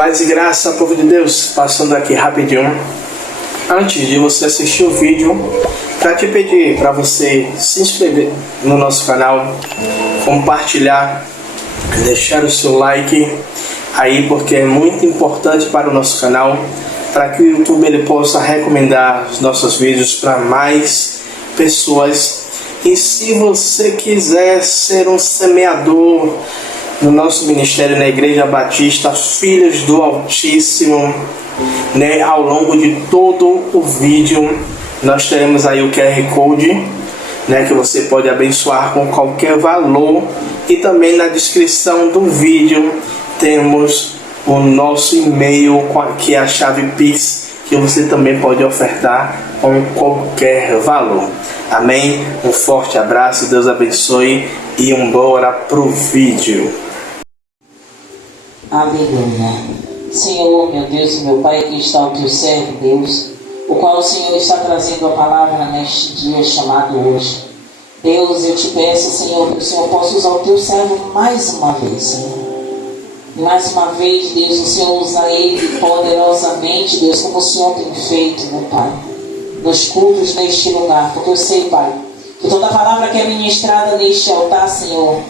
Paz e graça, povo de Deus, passando aqui rapidinho. Antes de você assistir o vídeo, para te pedir para você se inscrever no nosso canal, compartilhar, deixar o seu like aí, porque é muito importante para o nosso canal, para que o YouTube ele possa recomendar os nossos vídeos para mais pessoas. E se você quiser ser um semeador no nosso ministério na Igreja Batista Filhos do Altíssimo, ao longo de todo o vídeo nós teremos aí o QR Code, que você pode abençoar com qualquer valor, e também na descrição do vídeo temos o nosso e-mail, que é a chave Pix, que você também pode ofertar com qualquer valor. Amém? Um forte abraço, Deus abençoe e bora pro vídeo. Aleluia. Senhor, meu Deus e meu Pai, aqui está o teu servo, Deus, o qual o Senhor está trazendo a palavra neste dia chamado hoje. Deus, eu te peço, Senhor, que o Senhor possa usar o teu servo mais uma vez, Senhor. E mais uma vez, Deus, o Senhor usa ele poderosamente, Deus, como o Senhor tem feito, meu Pai, nos cultos neste lugar, porque eu sei, Pai, que toda palavra que é ministrada neste altar, Senhor,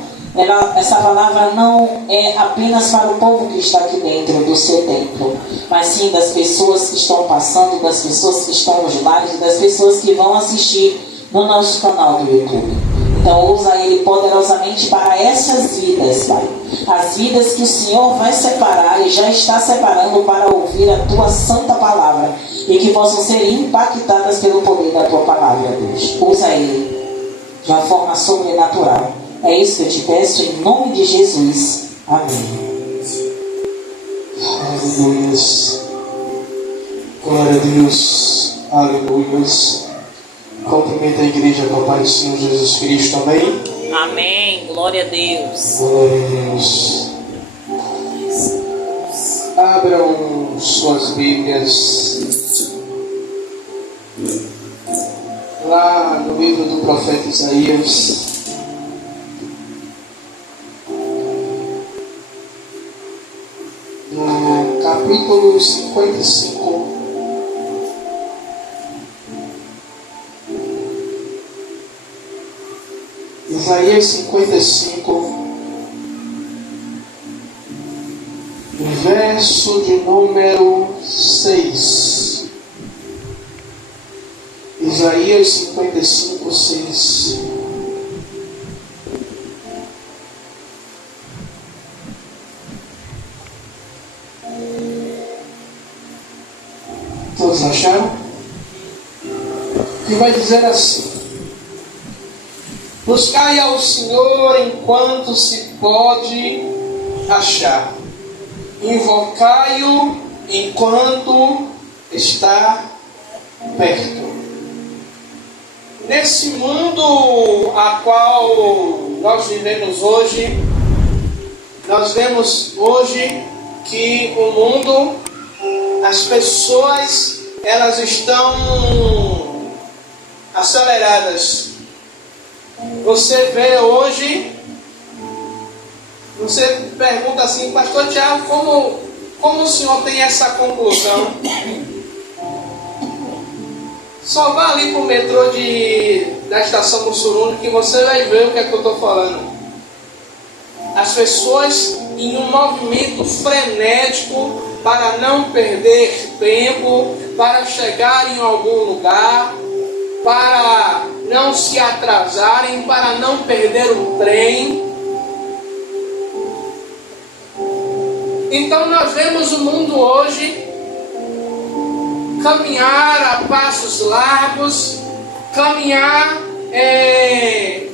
essa palavra não é apenas para o povo que está aqui dentro do seu templo, mas sim das pessoas que estão passando, das pessoas que estão nos lares, das pessoas que vão assistir no nosso canal do YouTube. Então usa ele poderosamente para essas vidas, Pai. As vidas que o Senhor vai separar e já está separando para ouvir a Tua santa palavra, e que possam ser impactadas pelo poder da Tua palavra, Deus. Usa ele de uma forma sobrenatural. É isso que eu te peço em nome de Jesus. Amém. Aleluia. Glória a Deus. Aleluia. Cumprimenta a igreja com a paz do Senhor Jesus Cristo. Amém? Amém. Glória a Deus. Glória a Deus. Abram suas Bíblias lá no livro do profeta Isaías. No capítulo 55. Isaías 55, verso de número 6. Isaías 55, 6. Todos acharam? Que vai dizer assim: buscai ao Senhor enquanto se pode achar, invocai-o enquanto está perto. Nesse mundo a qual nós vivemos hoje, nós vemos hoje que o mundo, as pessoas, elas estão aceleradas. Você vê hoje, você pergunta assim: pastor Tiago, como o senhor tem essa conclusão? Só vá ali para o metrô da estação Mussurunga que você vai ver o que é que eu estou falando. As pessoas em um movimento frenético para não perder tempo, para chegar em algum lugar, para não se atrasarem, para não perder o trem. Então nós vemos o mundo hoje caminhar a passos largos, caminhar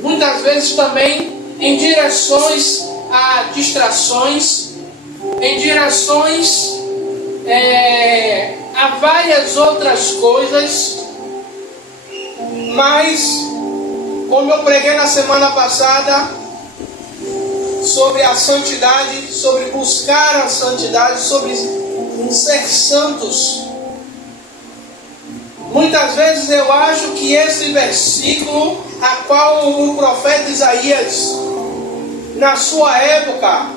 muitas vezes também em direções a distrações, em direções a várias outras coisas. Mas, como eu preguei na semana passada sobre a santidade, sobre buscar a santidade, sobre ser santos, muitas vezes eu acho que esse versículo, a qual o profeta Isaías, na sua época,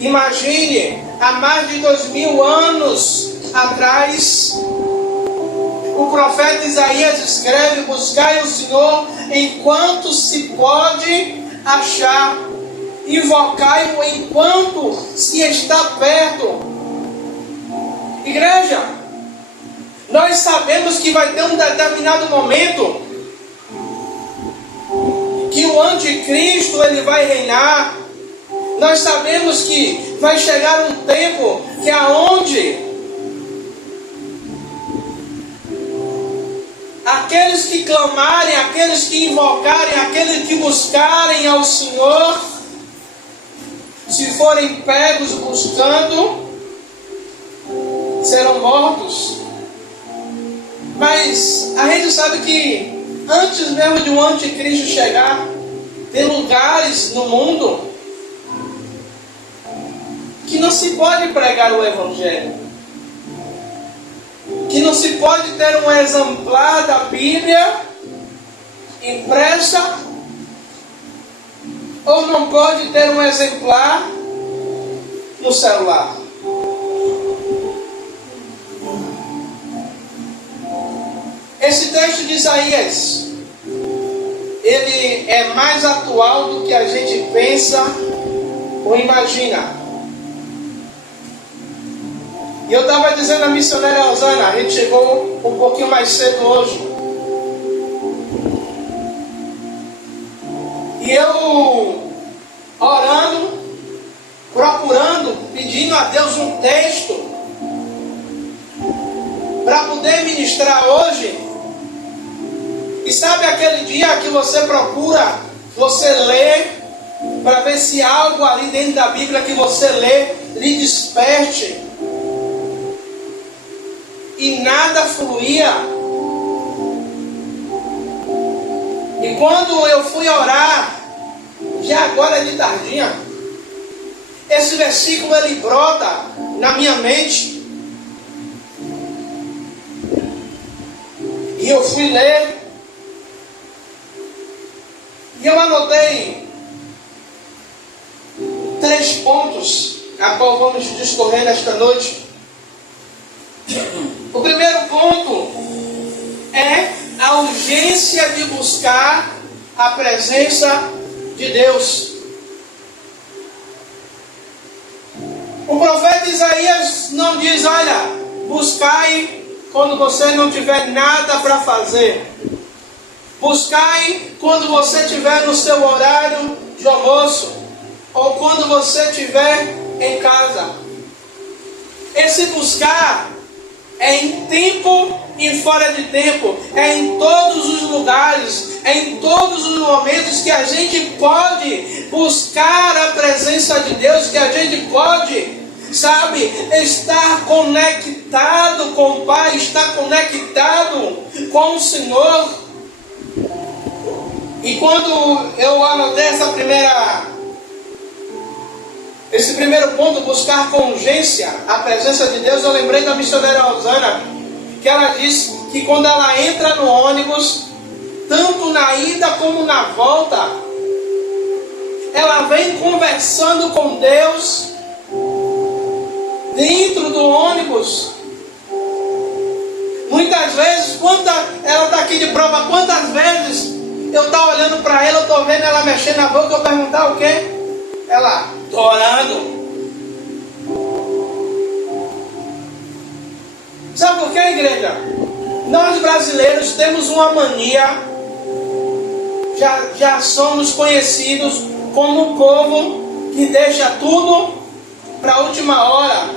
imagine há mais de 2000 anos atrás, o profeta Isaías escreve: buscai o Senhor enquanto se pode achar, invocai-o enquanto se está perto. Igreja, nós sabemos que vai ter um determinado momento que o anticristo ele vai reinar. Nós sabemos que vai chegar um tempo que aonde aqueles que clamarem, aqueles que invocarem, aqueles que buscarem ao Senhor, se forem pegos buscando, serão mortos. Mas a gente sabe que antes mesmo de um anticristo chegar, tem lugares no mundo que não se pode pregar o Evangelho, que não se pode ter um exemplar da Bíblia impressa, ou não pode ter um exemplar no celular. Esse texto de Isaías, ele é mais atual do que a gente pensa ou imagina. E eu estava dizendo à missionária Rosana, a gente chegou um pouquinho mais cedo hoje. E eu orando, procurando, pedindo a Deus um texto para poder ministrar hoje. E sabe aquele dia que você procura, você lê, para ver se algo ali dentro da Bíblia que você lê lhe desperte. E nada fluía. E quando eu fui orar, já agora de tardinha, esse versículo ele brota na minha mente. E eu fui ler. E eu anotei 3 pontos, a qual vamos discorrer nesta noite. O primeiro ponto é a urgência de buscar a presença de Deus. O profeta Isaías não diz: olha, buscai quando você não tiver nada para fazer. Buscai quando você estiver no seu horário de almoço, ou quando você estiver em casa. Esse buscar é em tempo e fora de tempo, é em todos os lugares, é em todos os momentos que a gente pode buscar a presença de Deus, que a gente pode, sabe, estar conectado com o Pai, estar conectado com o Senhor. E quando eu anotei esse primeiro ponto, buscar com urgência a presença de Deus, eu lembrei da missionária Rosana, que ela diz que quando ela entra no ônibus, tanto na ida como na volta, ela vem conversando com Deus dentro do ônibus. Muitas vezes, ela está aqui de prova, quantas vezes eu estou olhando para ela, eu estou vendo ela mexendo na boca, eu perguntar o quê? Ela, estou orando. Sabe por quê, igreja? Nós brasileiros temos uma mania, já somos conhecidos como um povo que deixa tudo para a última hora.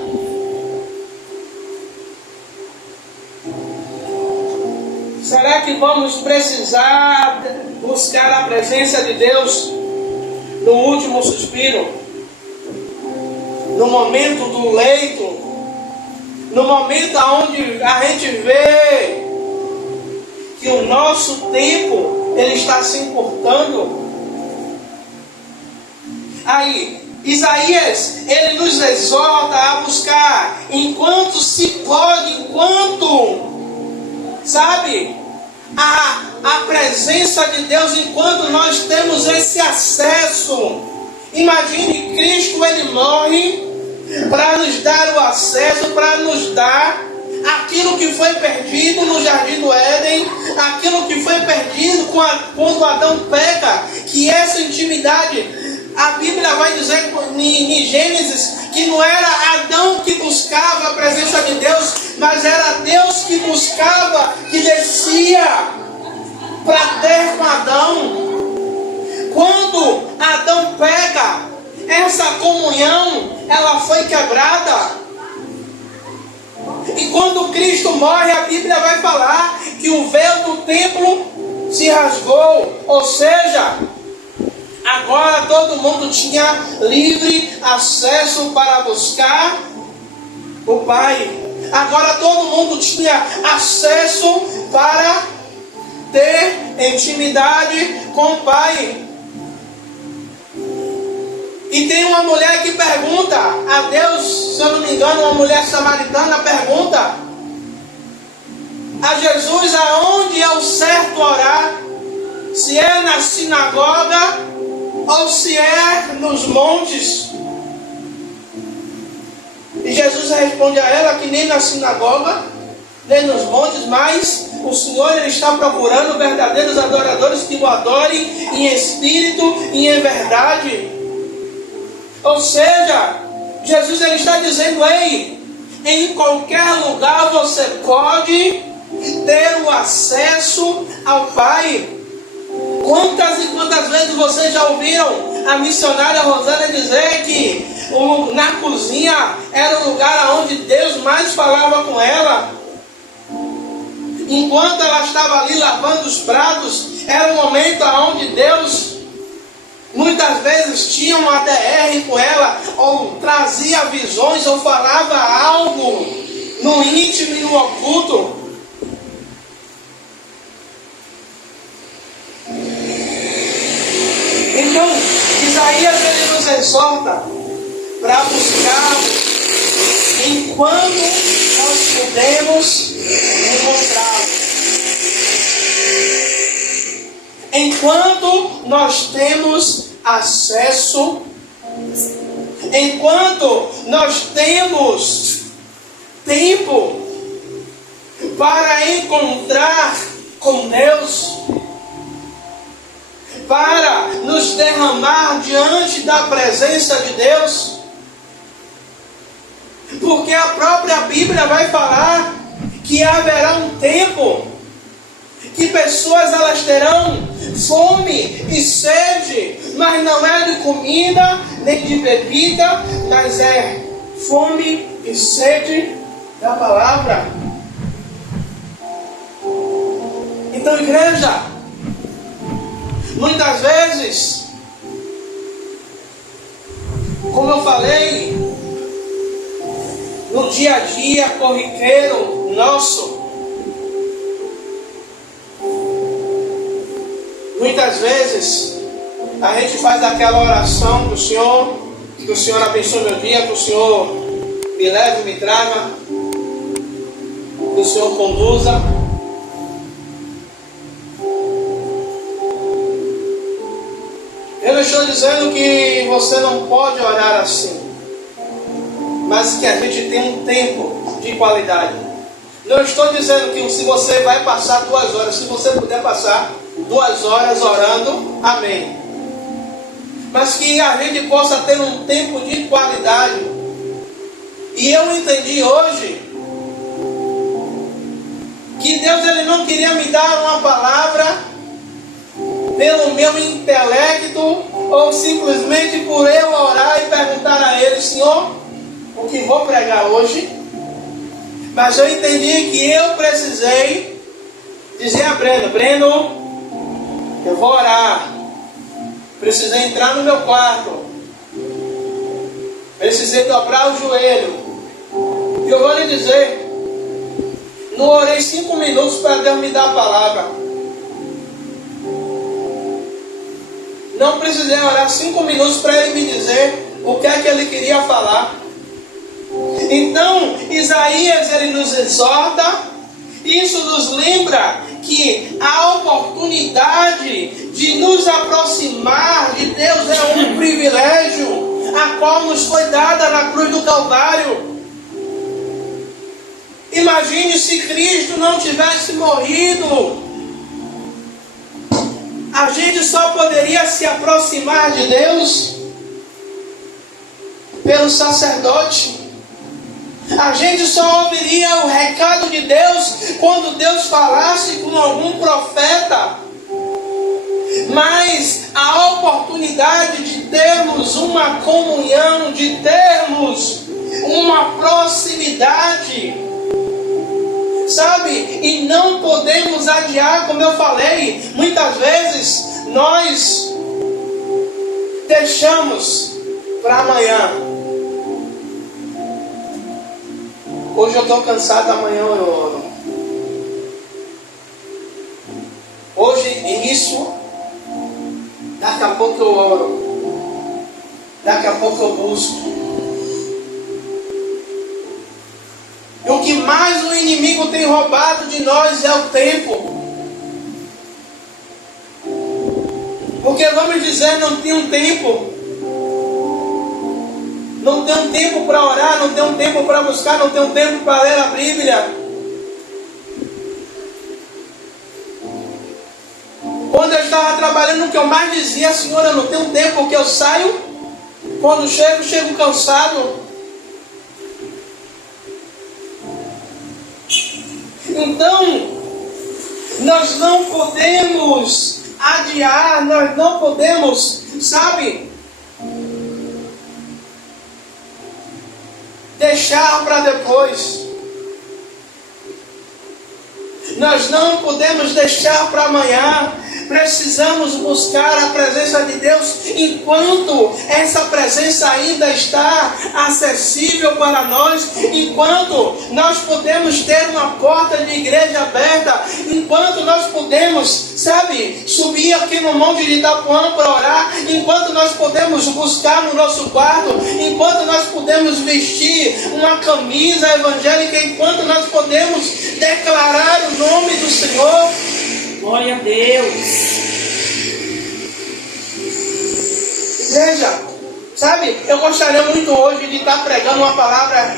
Será que vamos precisar buscar a presença de Deus no último suspiro? No momento do leito? No momento onde a gente vê que o nosso tempo ele está se encurtando? Aí, Isaías, ele nos exorta a buscar enquanto se pode, sabe, a presença de Deus, enquanto nós temos esse acesso. Imagine, Cristo ele morre para nos dar o acesso, para nos dar aquilo que foi perdido no Jardim do Éden, aquilo que foi perdido quando Adão peca, que essa intimidade, a Bíblia vai dizer em Gênesis, que não era Adão que buscava a presença de Deus, mas era Deus que buscava, que descia para ter com Adão. Quando Adão peca, essa comunhão, ela foi quebrada. E quando Cristo morre, a Bíblia vai falar que o véu do templo se rasgou. Ou seja, agora todo mundo tinha livre acesso para buscar o Pai. Agora todo mundo tinha acesso para ter intimidade com o Pai. E tem uma mulher que pergunta a Deus, se eu não me engano, uma mulher samaritana pergunta a Jesus aonde é o certo orar, se é na sinagoga ou se é nos montes. E Jesus responde a ela que nem na sinagoga, nem nos montes, mas o Senhor ele está procurando verdadeiros adoradores que o adorem em espírito e em verdade. Ou seja, Jesus ele está dizendo, ei, em qualquer lugar você pode ter o acesso ao Pai. Quantas e quantas vezes vocês já ouviram a missionária Rosana dizer que na cozinha era o lugar onde Deus mais falava com ela? Enquanto ela estava ali lavando os pratos, era o momento onde Deus muitas vezes tinha uma DR com ela, ou trazia visões, ou falava algo no íntimo e no oculto. Então, Isaías ele nos exorta para buscar enquanto nós podemos encontrá-lo. Enquanto nós temos acesso, enquanto nós temos tempo para encontrar com Deus, para nos derramar diante da presença de Deus, porque a própria Bíblia vai falar que haverá um tempo que pessoas elas terão fome e sede, mas não é de comida nem de bebida, mas é fome e sede da palavra. Então, igreja, muitas vezes, como eu falei, no dia a dia corriqueiro nosso, muitas vezes a gente faz aquela oração do Senhor, que o Senhor abençoe meu dia, que o Senhor me leve e me traga, que o Senhor conduza. Eu não estou dizendo que você não pode orar assim, mas que a gente tem um tempo de qualidade. Não estou dizendo que se você vai passar 2 horas, se você puder passar 2 horas orando, amém. Mas que a gente possa ter um tempo de qualidade. E eu entendi hoje que Deus ele não queria me dar uma palavra pelo meu intelecto, ou simplesmente por eu orar e perguntar a Ele, Senhor, o que vou pregar hoje? Mas eu entendi que eu precisei dizer a Breno, eu vou orar. Precisei entrar no meu quarto. Precisei dobrar o joelho. E eu vou lhe dizer, não orei 5 minutos para Deus me dar a palavra. Não precisei orar 5 minutos para Ele me dizer o que é que Ele queria falar. Então, Isaías ele nos exorta, isso nos lembra que a oportunidade de nos aproximar de Deus é um privilégio. a qual nos foi dada na cruz do Calvário. Imagine se Cristo não tivesse morrido. A gente só poderia se aproximar de Deus pelo sacerdote. A gente só ouviria o recado de Deus quando Deus falasse com algum profeta. Mas a oportunidade de termos uma comunhão, de termos uma proximidade, sabe? E não podemos adiar, como eu falei, muitas vezes nós deixamos para amanhã. Hoje eu estou cansado, amanhã eu oro. Hoje isso, daqui a pouco eu oro. Daqui a pouco eu busco. E o que mais o inimigo tem roubado de nós é o tempo. Porque vamos dizer, não tem um tempo. Não tem um tempo para orar, não tem um tempo para buscar, não tem um tempo para ler a Bíblia. Quando eu estava trabalhando, o que eu mais dizia, Senhor, eu não tenho tempo, porque eu saio, quando chego cansado. Então, nós não podemos adiar, nós não podemos, sabe, deixar para depois. Nós não podemos deixar para amanhã. Precisamos buscar a presença de Deus enquanto essa presença ainda está acessível para nós, enquanto nós podemos ter uma porta de igreja aberta, enquanto nós podemos, sabe, subir aqui no Monte de Itapuã para orar, enquanto nós podemos buscar no nosso quarto, enquanto nós podemos vestir uma camisa evangélica, enquanto nós podemos declarar o nome do Senhor. Glória a Deus. Igreja, sabe, eu gostaria muito hoje de estar pregando uma palavra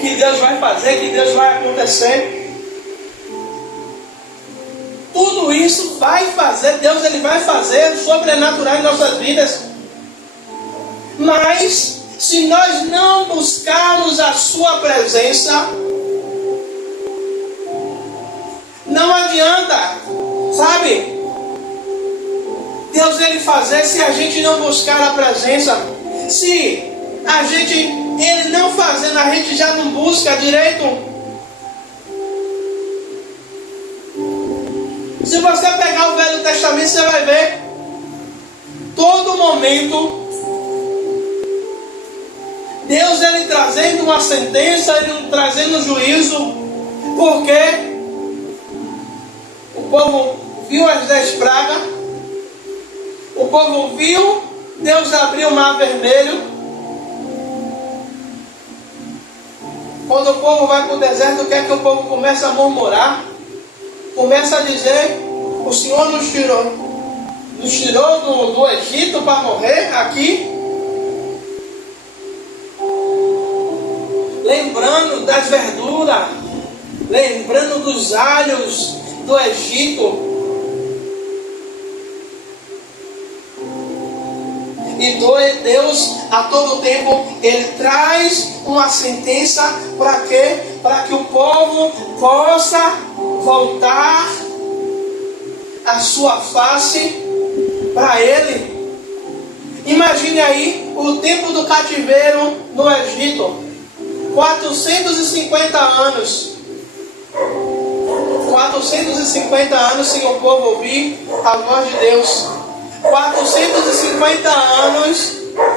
que Deus vai fazer, que Deus vai acontecer. Tudo isso vai fazer, Deus ele vai fazer sobrenatural em nossas vidas. Mas, se nós não buscarmos a sua presença, não adianta, sabe? Deus ele fazer se a gente não buscar a presença. Se a gente, ele não fazendo, a gente já não busca direito. Se você pegar o Velho Testamento, você vai ver todo momento Deus ele trazendo uma sentença, ele trazendo um juízo, porque o povo viu as 10 pragas, o povo viu, Deus abriu o mar vermelho. Quando o povo vai para o deserto, o que é que o povo começa a murmurar? Começa a dizer, o Senhor nos tirou do Egito para morrer aqui. Lembrando das verduras, lembrando dos alhos do Egito. E Deus, a todo tempo, ele traz uma sentença para quê? Para que o povo possa voltar a sua face para ele. Imagine aí o tempo do cativeiro no Egito. 450 anos. 450 anos sem o povo ouvir a voz de Deus. 450 anos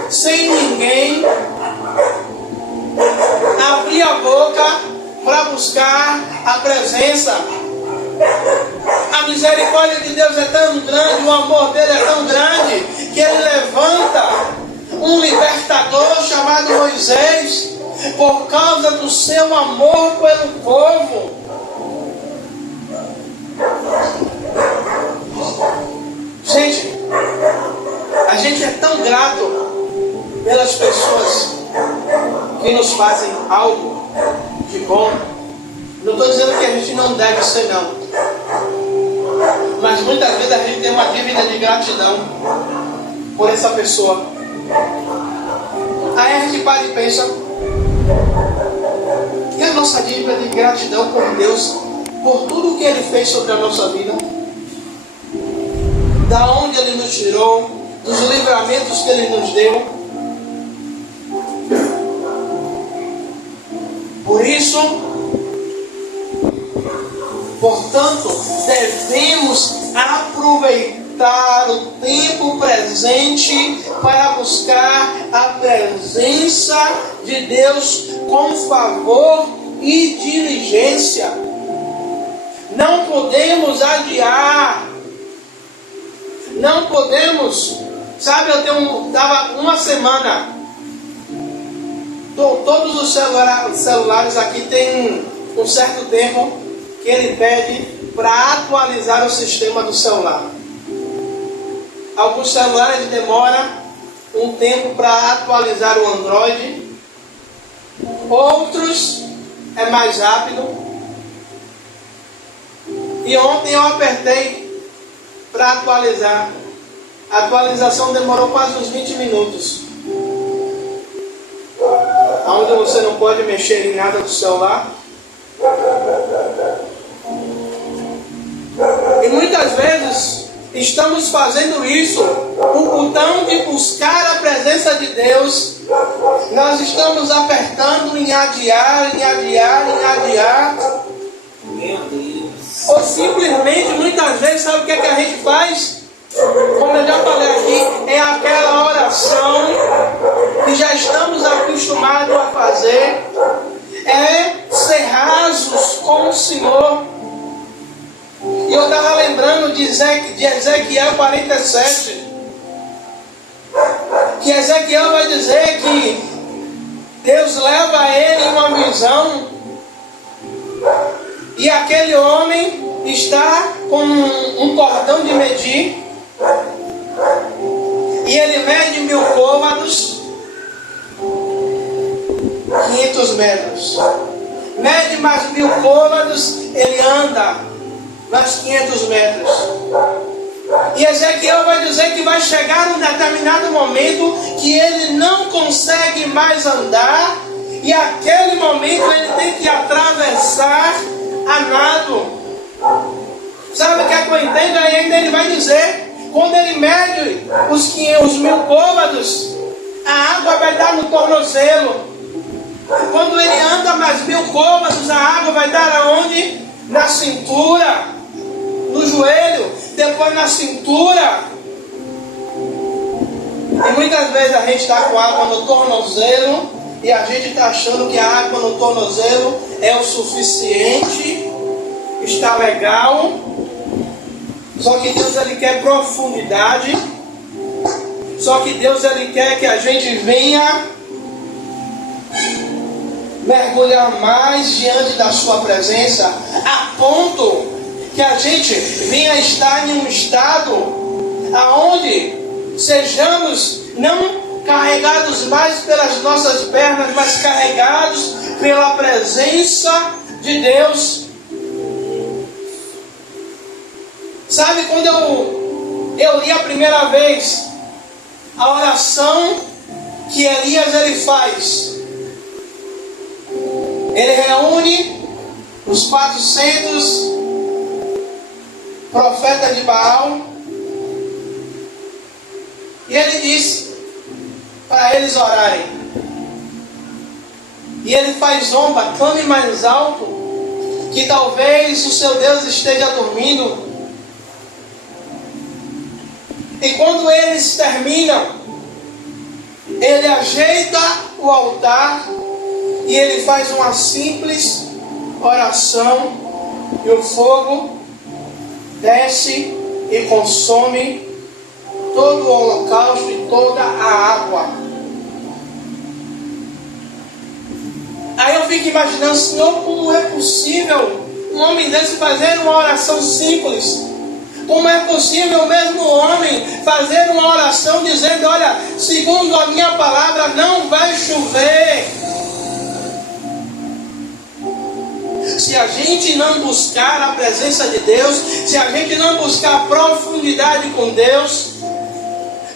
sem ninguém abrir a boca para buscar a presença. A misericórdia de Deus é tão grande, o amor dele é tão grande, que ele levanta um libertador chamado Moisés, por causa do seu amor pelo povo. Gente, a gente é tão grato pelas pessoas que nos fazem algo de bom. Não estou dizendo que a gente não deve ser, não. Mas muitas vezes a gente tem uma dívida de gratidão por essa pessoa. Aí a gente para e pensa: e a nossa dívida de gratidão por Deus, por tudo que Ele fez sobre a nossa vida? Da onde Ele nos tirou, dos livramentos que Ele nos deu. Por isso, portanto, devemos aproveitar o tempo presente para buscar a presença de Deus com favor e diligência. Não podemos adiar. Não podemos. Sabe, eu estava uma semana. Todos os celulares aqui tem um certo tempo que ele pede para atualizar o sistema do celular. Alguns celulares demoram um tempo para atualizar o Android. Outros é mais rápido. E ontem eu apertei para atualizar. A atualização demorou quase uns 20 minutos. Onde você não pode mexer em nada do celular. E muitas vezes estamos fazendo isso, o botão de buscar a presença de Deus, nós estamos apertando em adiar, em adiar, em adiar. Meu Deus. Ou simplesmente, muitas vezes, sabe o que é que a gente faz? Como eu já falei aqui, é aquela oração que já estamos acostumados a fazer, é ser rasos com o Senhor. E eu estava lembrando de Ezequiel 47, que Ezequiel vai dizer que Deus leva ele em uma visão, e aquele homem está com um cordão de medir, e ele mede 1000 côvados, 500 metros. Mede mais 1000 côvados, ele anda mais 500 metros. E Ezequiel vai dizer que vai chegar um determinado momento que ele não consegue mais andar, e aquele momento ele tem que atravessar a nado. Sabe o que é que eu entendo? Aí ainda ele vai dizer, quando ele mede os 1000 côvados, a água vai dar no tornozelo. Quando ele anda mais 1000 côvados, a água vai dar aonde? Na cintura, no joelho, depois na cintura. E muitas vezes a gente está com água no tornozelo e a gente está achando que a água no tornozelo é o suficiente, está legal. Só que Deus ele quer profundidade. Só que Deus ele quer que a gente venha mergulhar mais diante da sua presença, a ponto que a gente venha estar em um estado aonde sejamos não carregados mais pelas nossas pernas, mas carregados pela presença de Deus. Sabe, quando eu li a primeira vez a oração que Elias ele faz, ele reúne os 400 profetas de Baal e ele diz para eles orarem. E ele faz zomba, clame mais alto, que talvez o seu Deus esteja dormindo. E quando eles terminam, ele ajeita o altar e ele faz uma simples oração, e o fogo desce e consome todo o holocausto e toda a água. Aí eu fico imaginando, Senhor, como é possível um homem desse fazer uma oração simples? Como é possível o mesmo homem fazer uma oração dizendo, olha, segundo a minha palavra não vai chover? Se a gente não buscar a presença de Deus, se a gente não buscar profundidade com Deus,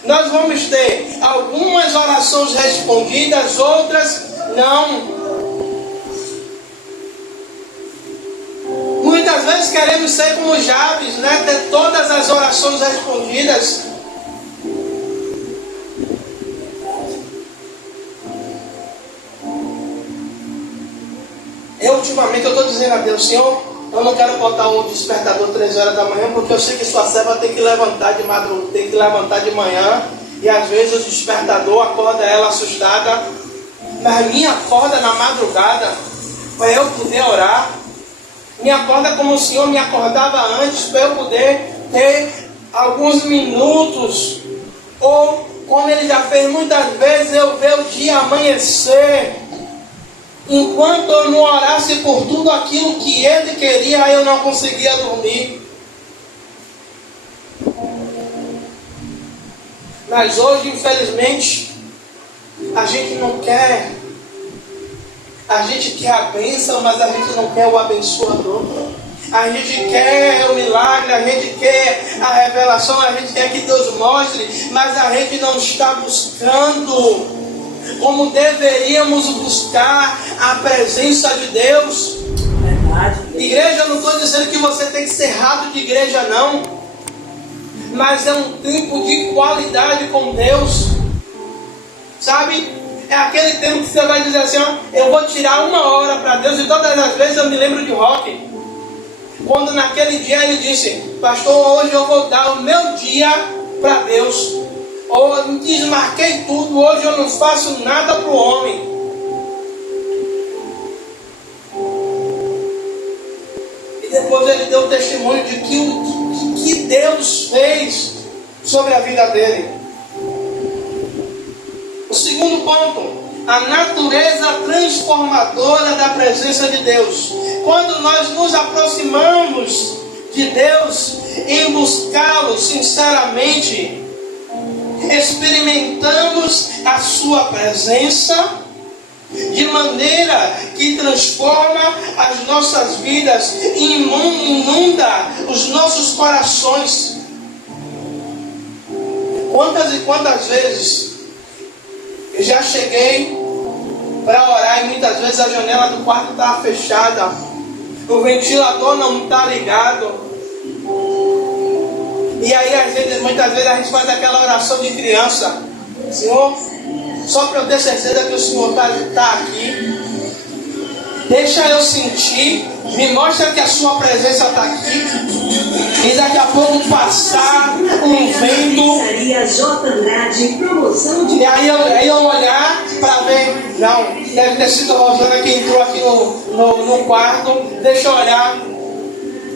nós vamos ter algumas orações respondidas, outras não. Muitas vezes queremos ser como Jabes, né? Ter todas as orações respondidas. Ultimamente eu estou dizendo a Deus, Senhor, eu não quero botar um despertador 3 horas da manhã, porque eu sei que sua serva tem que levantar de madrugada, tem que levantar de manhã, e às vezes o despertador acorda ela assustada, mas me acorda na madrugada, para eu poder orar. Me acorda como o Senhor me acordava antes, para eu poder ter alguns minutos, ou como Ele já fez muitas vezes, eu ver o dia amanhecer. Enquanto eu não orasse por tudo aquilo que Ele queria, eu não conseguia dormir. Mas hoje, infelizmente, a gente não quer. A gente quer a bênção, mas a gente não quer o abençoador. A gente quer o milagre, a gente quer a revelação, a gente quer que Deus mostre, mas a gente não está buscando como deveríamos buscar a presença de Deus. Igreja, eu não estou dizendo que você tem que ser rato de igreja, não. Mas é um tempo de qualidade com Deus. Sabe? É aquele tempo que você vai dizer assim, ó, eu vou tirar 1 hora para Deus. E todas as vezes eu me lembro de Roque, quando naquele dia ele disse, pastor, hoje eu vou dar o meu dia para Deus. Ou desmarquei tudo, hoje eu não faço nada para o homem. E depois ele deu testemunho de que Deus fez sobre a vida dele. O segundo ponto, a natureza transformadora da presença de Deus. Quando nós nos aproximamos de Deus em buscá-lo sinceramente, experimentamos a sua presença de maneira que transforma as nossas vidas e inunda os nossos corações. Quantas e quantas vezes eu já cheguei para orar e muitas vezes a janela do quarto estava fechada, o ventilador não está ligado. E aí, muitas vezes a gente faz aquela oração de criança. Senhor, só para eu ter certeza que o Senhor está aqui. Deixa eu sentir. Me mostra que a sua presença está aqui. E daqui a pouco passar um vento. E aí eu olhar para ver. Não, deve ter sido a Rosana que entrou aqui no quarto. Deixa eu olhar.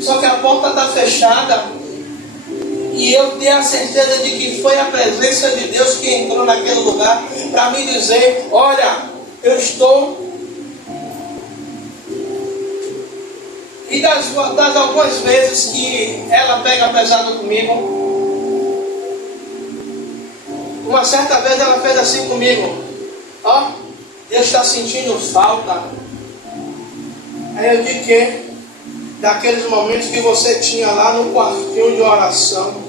Só que a porta está fechada. E eu tenho a certeza de que foi a presença de Deus que entrou naquele lugar para me dizer, olha, eu estou. E das algumas vezes que ela pega pesado comigo, uma certa vez ela fez assim comigo, ó, Deus está sentindo falta. Aí eu digo que daqueles momentos que você tinha lá no quartinho de oração,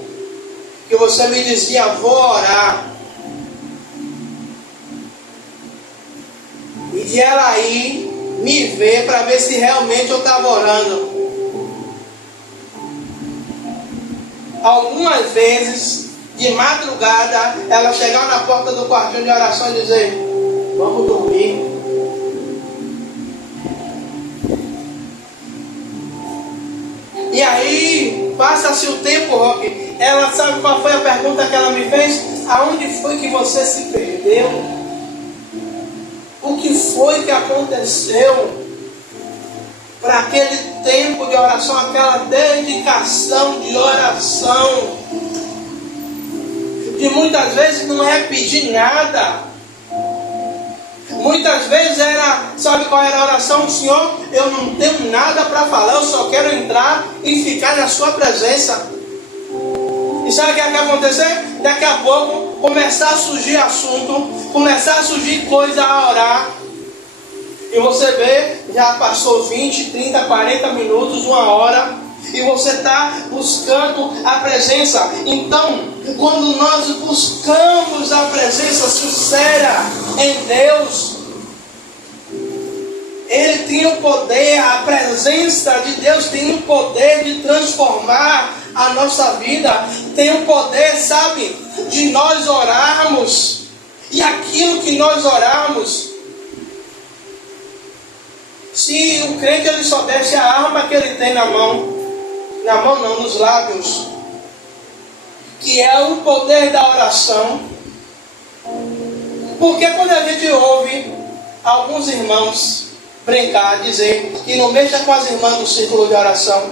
que você me dizia, vou orar, e de ela ir me ver para ver se realmente eu estava orando. Algumas vezes, de madrugada, ela chegava na porta do quartinho de oração e dizer, vamos dormir. E aí, passa-se o tempo, Roque. Ela sabe qual foi a pergunta que ela me fez? Aonde foi que você se perdeu? O que foi que aconteceu para aquele tempo de oração, aquela dedicação de oração? De muitas vezes não é pedir nada. Muitas vezes era, sabe qual era a oração? Senhor, eu não tenho nada para falar, eu só quero entrar e ficar na sua presença. sabe o que vai acontecer? Daqui a pouco começar a surgir assunto, começar a surgir coisa a orar. E você vê, já passou 20, 30, 40 minutos, 1 hora, e você está buscando a presença. Então, quando nós buscamos a presença sincera em Deus, Ele tem o poder, a presença de Deus tem o poder de transformar a nossa vida. Tem o poder, sabe, de nós orarmos, e aquilo que nós orarmos, se o crente ele soubesse a arma que ele tem na mão não, nos lábios, que é o poder da oração. Porque quando a gente ouve alguns irmãos brincar, dizer que não mexa com as irmãs do círculo de oração,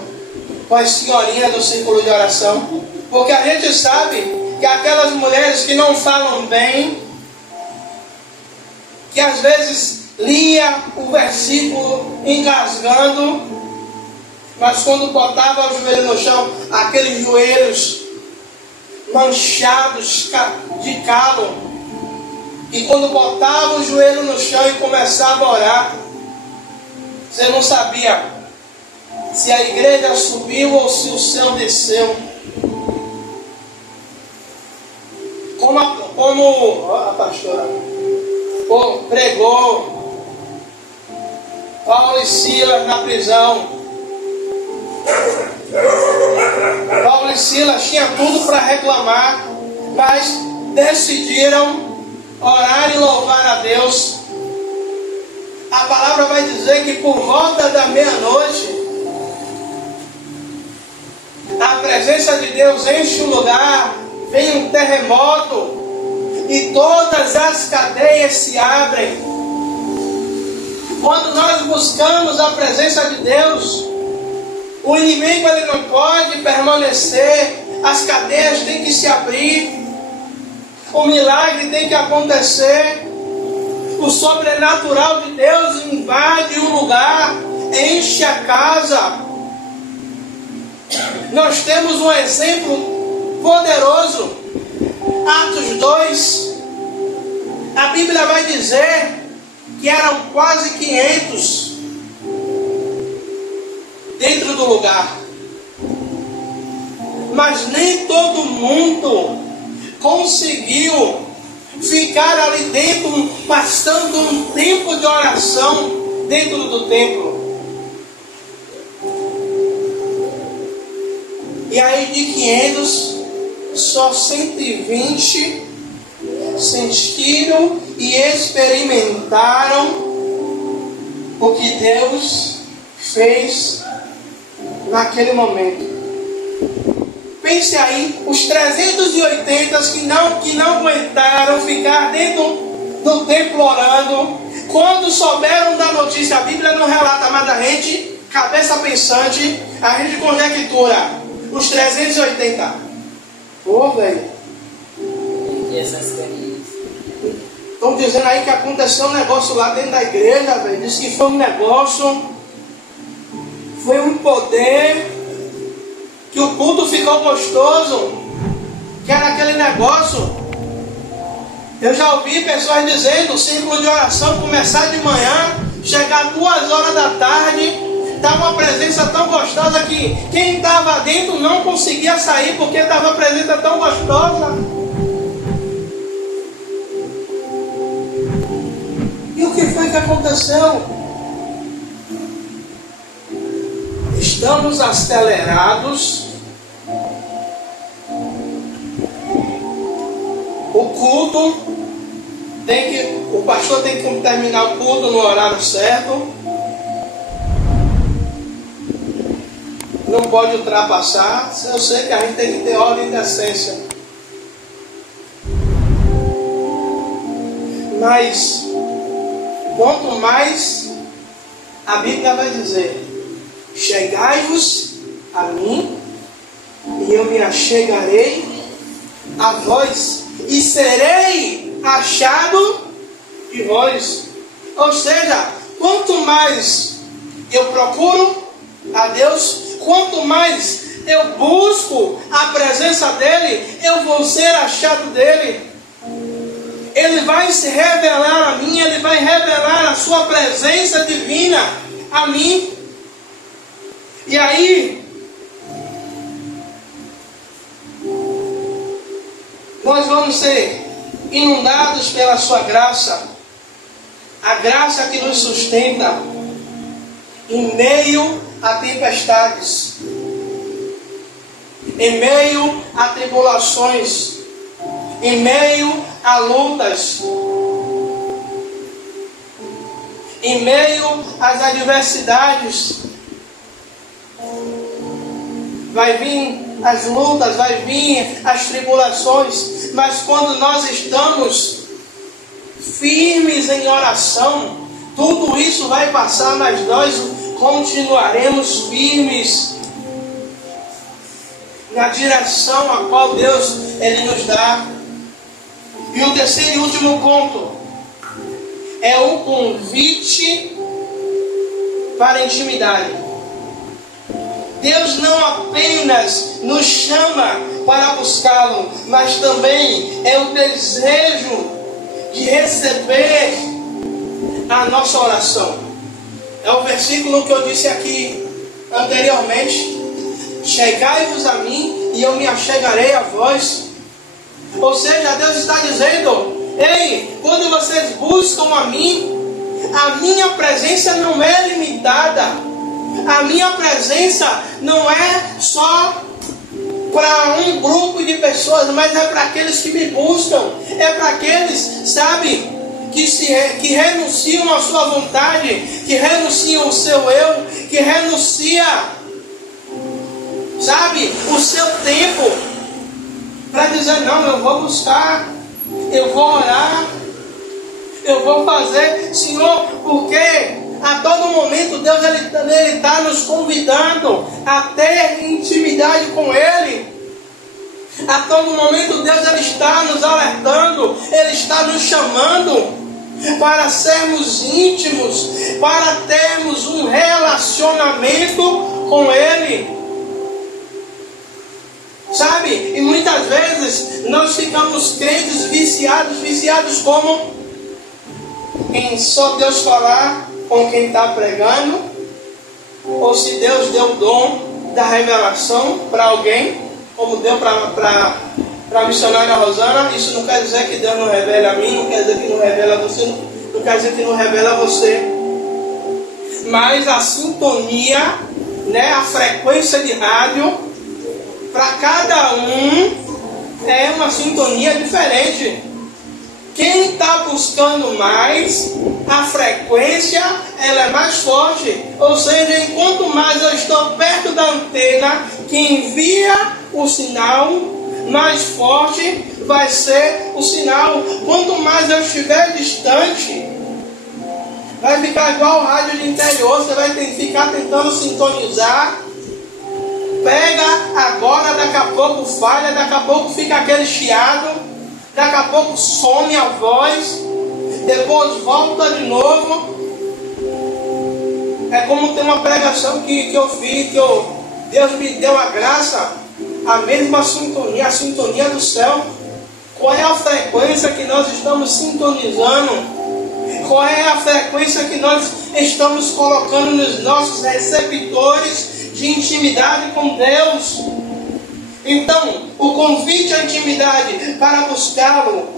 com as senhorinhas do círculo de oração, porque a gente sabe que aquelas mulheres que não falam bem, que às vezes lia o versículo engasgando, mas quando botava o joelho no chão, aqueles joelhos manchados de calo, e quando botava o joelho no chão e começava a orar, você não sabia se a igreja subiu ou se o céu desceu. Como a pastora pregou Paulo e Silas na prisão. Paulo e Silas tinham tudo para reclamar, mas decidiram orar e louvar a Deus. A palavra vai dizer que por volta da meia-noite, a presença de Deus enche o lugar, vem um terremoto, e todas as cadeias se abrem. Quando nós buscamos a presença de Deus, o inimigo ele não pode permanecer, as cadeias têm que se abrir, o milagre tem que acontecer, o sobrenatural de Deus invade o lugar, enche a casa. Nós temos um exemplo poderoso, Atos 2, a Bíblia vai dizer que eram quase 500 dentro do lugar, mas nem todo mundo conseguiu ficar ali dentro, passando um tempo de oração dentro do templo. E aí de 500, só 120 sentiram e experimentaram o que Deus fez naquele momento. Pense aí, os 380 que não aguentaram ficar dentro do templo orando, quando souberam da notícia, a Bíblia não relata, mas a gente, cabeça pensante, a gente conjectura, os 380. Pô, velho. Estão dizendo aí que aconteceu um negócio lá dentro da igreja, velho. Diz que foi um negócio, foi um poder, que o culto ficou gostoso, que era aquele negócio. Eu já ouvi pessoas dizendo, o círculo de oração começar de manhã, chegar 2 horas da tarde, dá uma presença tão gostosa que quem estava dentro não conseguia sair, porque estava uma presença tão gostosa. E o que foi que aconteceu? Estamos acelerados. O culto o pastor tem que terminar o culto no horário certo. Não pode ultrapassar. Eu sei que a gente tem que ter ordem e decência. Mas quanto mais, a Bíblia vai dizer: chegai-vos a mim, e eu me achegarei a vós, e serei achado de vós. Ou seja, quanto mais eu procuro a Deus, quanto mais eu busco a presença dEle, eu vou ser achado dEle. Ele vai se revelar a mim, Ele vai revelar a sua presença divina a mim. E aí, nós vamos ser inundados pela sua graça, a graça que nos sustenta em meio a tempestades, em meio a tribulações, em meio a lutas, em meio às adversidades. Vai vir as lutas, vai vir as tribulações, mas quando nós estamos firmes em oração, tudo isso vai passar, mas nós continuaremos firmes na direção a qual Deus Ele nos dá. E o terceiro e último ponto é o convite para a intimidade. Deus não apenas nos chama para buscá-lo, mas também é o desejo de receber a nossa oração. É o versículo que eu disse aqui anteriormente: chegai-vos a mim e eu me achegarei a vós. Ou seja, Deus está dizendo: ei, quando vocês buscam a minha presença não é limitada. A minha presença não é só para um grupo de pessoas, mas é para aqueles que me buscam. É para aqueles, sabe, que renunciam à sua vontade, que renunciam ao seu eu, que renuncia, sabe, o seu tempo, para dizer: não, eu vou buscar, eu vou orar, eu vou fazer, Senhor, porque a todo momento Deus Ele está nos convidando a ter intimidade com Ele. A todo momento Deus Ele está nos alertando, Ele está nos chamando para sermos íntimos, para termos um relacionamento com Ele. Sabe? E muitas vezes nós ficamos crentes viciados como? Em só Deus falar com quem está pregando, ou se Deus deu o dom da revelação para alguém, como deu para a missionária Rosana. Isso não quer dizer que Deus não revele a mim, não quer dizer que não revela a você, não quer dizer que não revela a você. Mas a sintonia, né, a frequência de rádio, para cada um é uma sintonia diferente. Quem está buscando mais, a frequência ela é mais forte. Ou seja, enquanto mais eu estou perto da antena que envia o sinal, mais forte vai ser o sinal. Quanto mais eu estiver distante, vai ficar igual o rádio de interior. Você vai ficar tentando sintonizar. Pega agora, daqui a pouco falha, daqui a pouco fica aquele chiado. Daqui a pouco some a voz, depois volta de novo. É como tem uma pregação que eu fiz, Deus me deu a graça, a mesma sintonia, a sintonia do céu. Qual é a frequência que nós estamos sintonizando? Qual é a frequência que nós estamos colocando nos nossos receptores de intimidade com Deus? Então, o convite à intimidade para buscá-lo,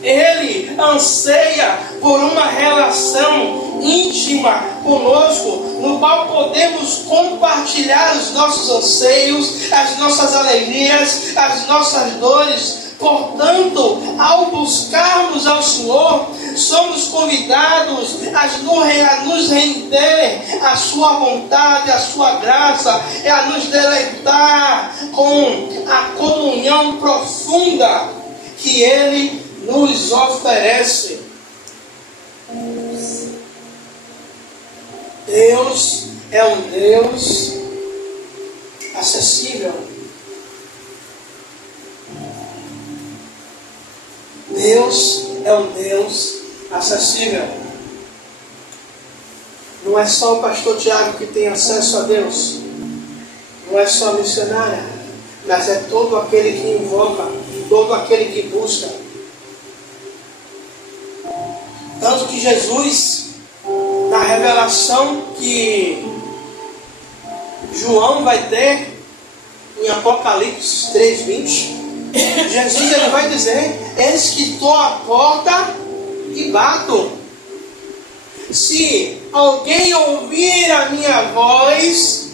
ele anseia por uma relação íntima conosco, no qual podemos compartilhar os nossos anseios, as nossas alegrias, as nossas dores. Portanto, ao buscarmos ao Senhor, somos convidados a nos render à sua vontade, à sua graça, e a nos deleitar com a comunhão profunda que Ele nos oferece. Deus é um Deus acessível. Deus é um Deus acessível. Não é só o pastor Tiago que tem acesso a Deus, não é só missionária, mas é todo aquele que invoca, todo aquele que busca. Tanto que Jesus, na revelação que João vai ter em Apocalipse 3:20, Jesus ele vai dizer: eis que estou à porta e bato. Se alguém ouvir a minha voz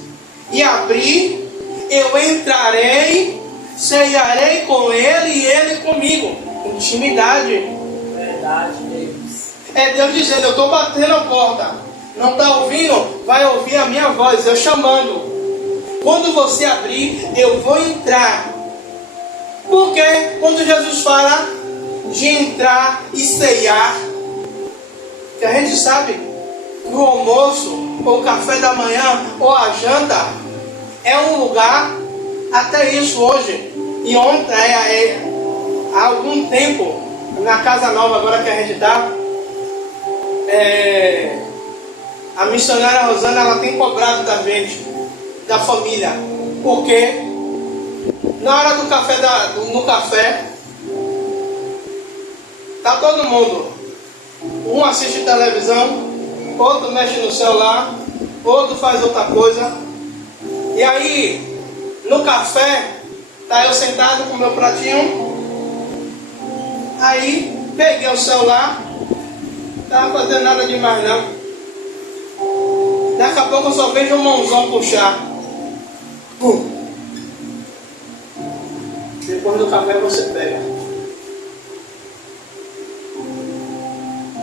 e abrir, eu entrarei, cearei com ele e ele comigo. Intimidade. Verdade, Deus. É Deus dizendo: eu estou batendo a porta. Não está ouvindo? Vai ouvir a minha voz, eu chamando. Quando você abrir, eu vou entrar. Porque quando Jesus fala de entrar e ceiar, que a gente sabe que o almoço, ou o café da manhã, ou a janta, é um lugar, até isso hoje, e ontem, há algum tempo, na casa nova agora que a gente está, a missionária Rosana, ela tem cobrado da gente, da família, porque na hora do café, no café, tá todo mundo, um assiste televisão, outro mexe no celular, outro faz outra coisa, e aí no café tá eu sentado com meu pratinho, aí peguei o celular, não tava fazendo nada demais não, daqui a pouco eu só vejo um mãozão puxar, pum. Depois do café você pega.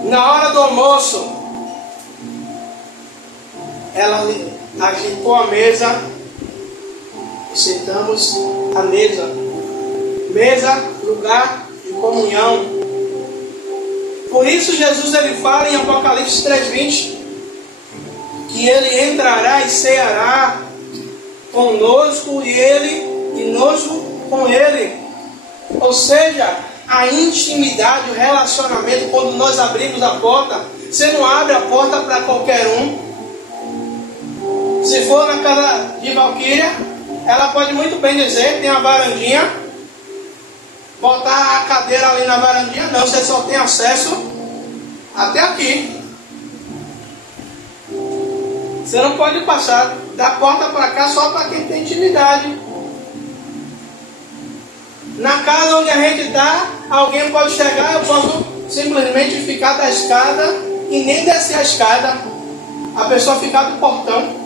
Na hora do almoço, ela agitou a mesa e sentamos à mesa. Mesa, lugar de comunhão. Por isso Jesus ele fala em Apocalipse 3:20 que ele entrará e ceará conosco e nós com ele. Ou seja, a intimidade, o relacionamento, quando nós abrimos a porta, você não abre a porta para qualquer um. Se for na casa de Valquíria, ela pode muito bem dizer, tem a varandinha, botar a cadeira ali na varandinha, não, você só tem acesso até aqui. Você não pode passar da porta para cá só para quem tem intimidade. Na casa onde a gente está, alguém pode chegar, eu posso simplesmente ficar da escada e nem descer a escada. A pessoa ficar do portão.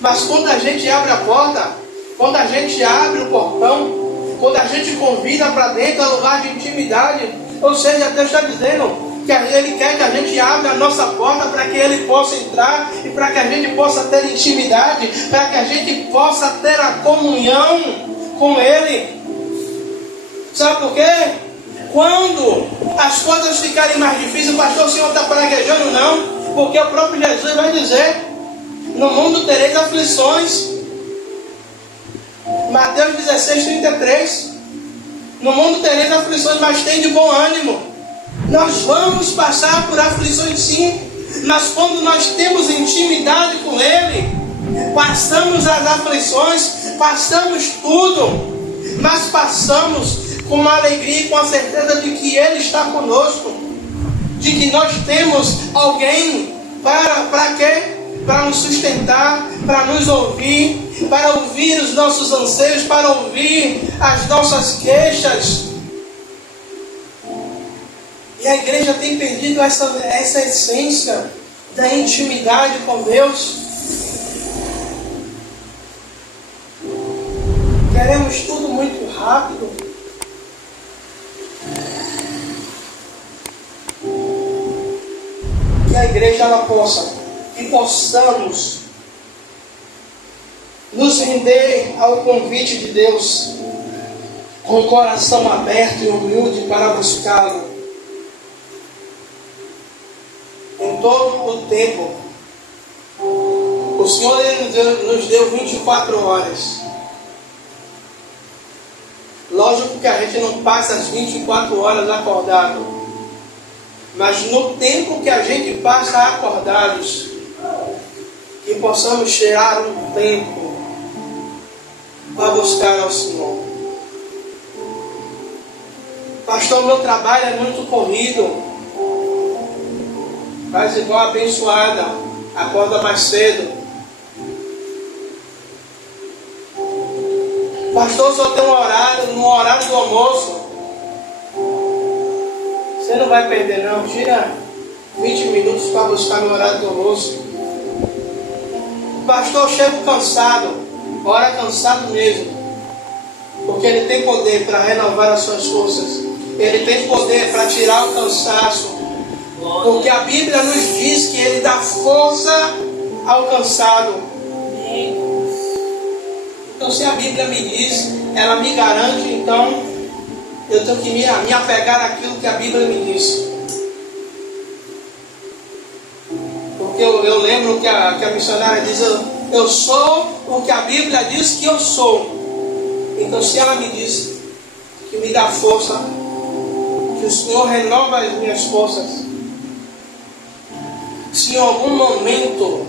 Mas quando a gente abre a porta, quando a gente abre o portão, quando a gente convida para dentro, é lugar de intimidade. Ou seja, Deus está dizendo que Ele quer que a gente abra a nossa porta para que Ele possa entrar e para que a gente possa ter intimidade, para que a gente possa ter a comunhão com Ele. Sabe por quê? Quando as coisas ficarem mais difíceis, pastor, o senhor está praguejando? Não, porque o próprio Jesus vai dizer: no mundo tereis aflições. Mateus 16:33. No mundo tereis aflições, mas tem de bom ânimo. Nós vamos passar por aflições sim, mas quando nós temos intimidade com Ele, passamos as aflições, passamos tudo, mas passamos com uma alegria e com a certeza de que Ele está conosco, de que nós temos alguém para quê? Para nos sustentar, para nos ouvir, para ouvir os nossos anseios, para ouvir as nossas queixas. E a igreja tem perdido essa essência da intimidade com Deus. Queremos tudo muito rápido. Que a igreja ela possamos nos render ao convite de Deus com o coração aberto e humilde para buscá-lo em todo o tempo. O Senhor ele nos deu 24 horas. Lógico que a gente não passa as 24 horas acordado, mas no tempo que a gente passa acordados, que possamos tirar um tempo para buscar ao Senhor. Pastor, meu trabalho é muito corrido. Faz igual abençoada, acorda mais cedo. Pastor, só tem um horário, no horário do almoço. Você não vai perder não, tira 20 minutos para buscar no horário do almoço. Pastor, eu chego cansado, ora cansado mesmo. Porque Ele tem poder para renovar as suas forças. Ele tem poder para tirar o cansaço. Porque a Bíblia nos diz que Ele dá força ao cansado. Então se a Bíblia me diz, ela me garante, então eu tenho que me apegar àquilo que a Bíblia me diz. Porque eu lembro que a missionária diz, eu sou o que a Bíblia diz que eu sou. Então se ela me diz que me dá força, que o Senhor renova as minhas forças. Se em algum momento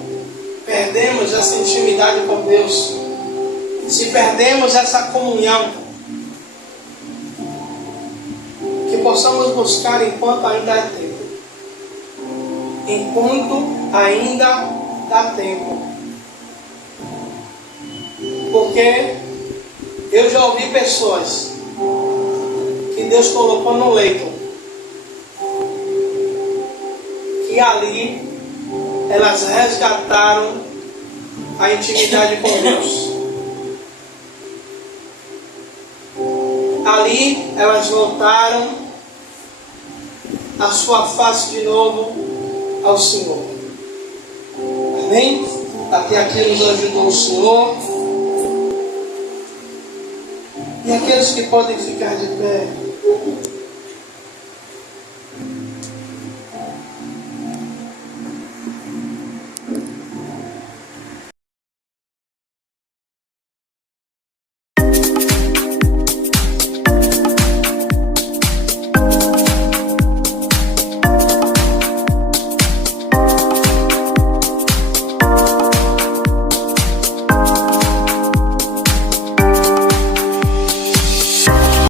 perdemos essa intimidade com Deus, se perdemos essa comunhão, que possamos buscar enquanto ainda é tempo. Enquanto ainda dá tempo. Porque eu já ouvi pessoas que Deus colocou no leito, que ali elas resgataram a intimidade com Deus. Ali elas voltaram a sua face de novo ao Senhor. Amém? Até aqui nos ajudou o Senhor. E aqueles que podem ficar de pé.